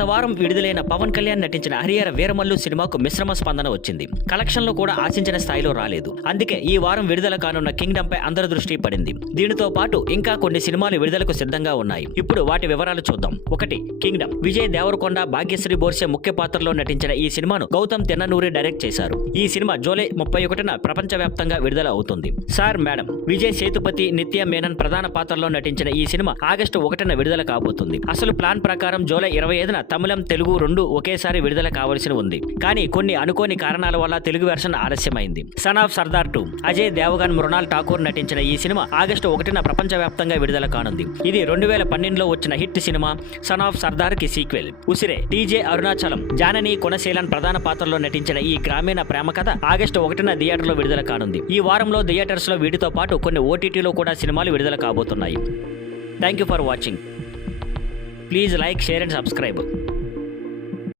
గత వారం విడుదలైన పవన్ కళ్యాణ్ నటించిన హరిహర వీరమల్లు సినిమాకు మిశ్రమ స్పందన వచ్చింది. కలెక్షన్లో కూడా ఆశించిన స్థాయిలో రాలేదు. అందుకే ఈ వారం విడుదల కానున్న కింగ్డమ్ పై అందరి దృష్టి పడింది. దీనితో పాటు ఇంకా కొన్ని సినిమాలు విడుదలకు సిద్ధంగా ఉన్నాయి. ఇప్పుడు వాటి వివరాలు చూద్దాం. 1. కింగ్డమ్. విజయ్ దేవరకొండ, భాగ్యశ్రీ బోర్సే ముఖ్య పాత్రలో నటించిన ఈ సినిమాను గౌతమ్ తెన్ననూరి డైరెక్ట్ చేశారు. ఈ సినిమా జూలై 31న ప్రపంచవ్యాప్తంగా విడుదల అవుతుంది. Sir madam. విజయ్ సేతుపతి, నిత్య మేనన్ ప్రధాన పాత్రలో నటించిన ఈ సినిమా ఆగస్టు 1న విడుదల కాబోతుంది. అసలు ప్లాన్ ప్రకారం జూలై 25న తమిళం, తెలుగు రెండు ఒకేసారి విడుదల కావాల్సి ఉంది. కానీ కొన్ని అనుకోని కారణాల వల్ల తెలుగు వెర్షన్ ఆలస్యమైంది. Son of Sardar 2. అజయ్ దేవగన్, మృణాల్ ఠాకూర్ నటించిన ఈ సినిమా ఆగస్టు 1న ప్రపంచవ్యాప్తంగా విడుదల కానుంది. ఇది 2012లో వచ్చిన hit cinema son of Sardar కి సీక్వెల్. ఉసిరే. టీజే అరుణాచలం, జానని కొనశీలన్ ప్రధాన పాత్రలో నటించిన ఈ గ్రామీణ ప్రేమ కథ ఆగస్టు 1న థియేటర్లో విడుదల కానుంది. ఈ వారంలో థియేటర్స్ లో వీటితో పాటు కొన్ని ఓటీటీలో కూడా సినిమాలు విడుదల కాబోతున్నాయి. Thank you for watching. Please like, share and subscribe.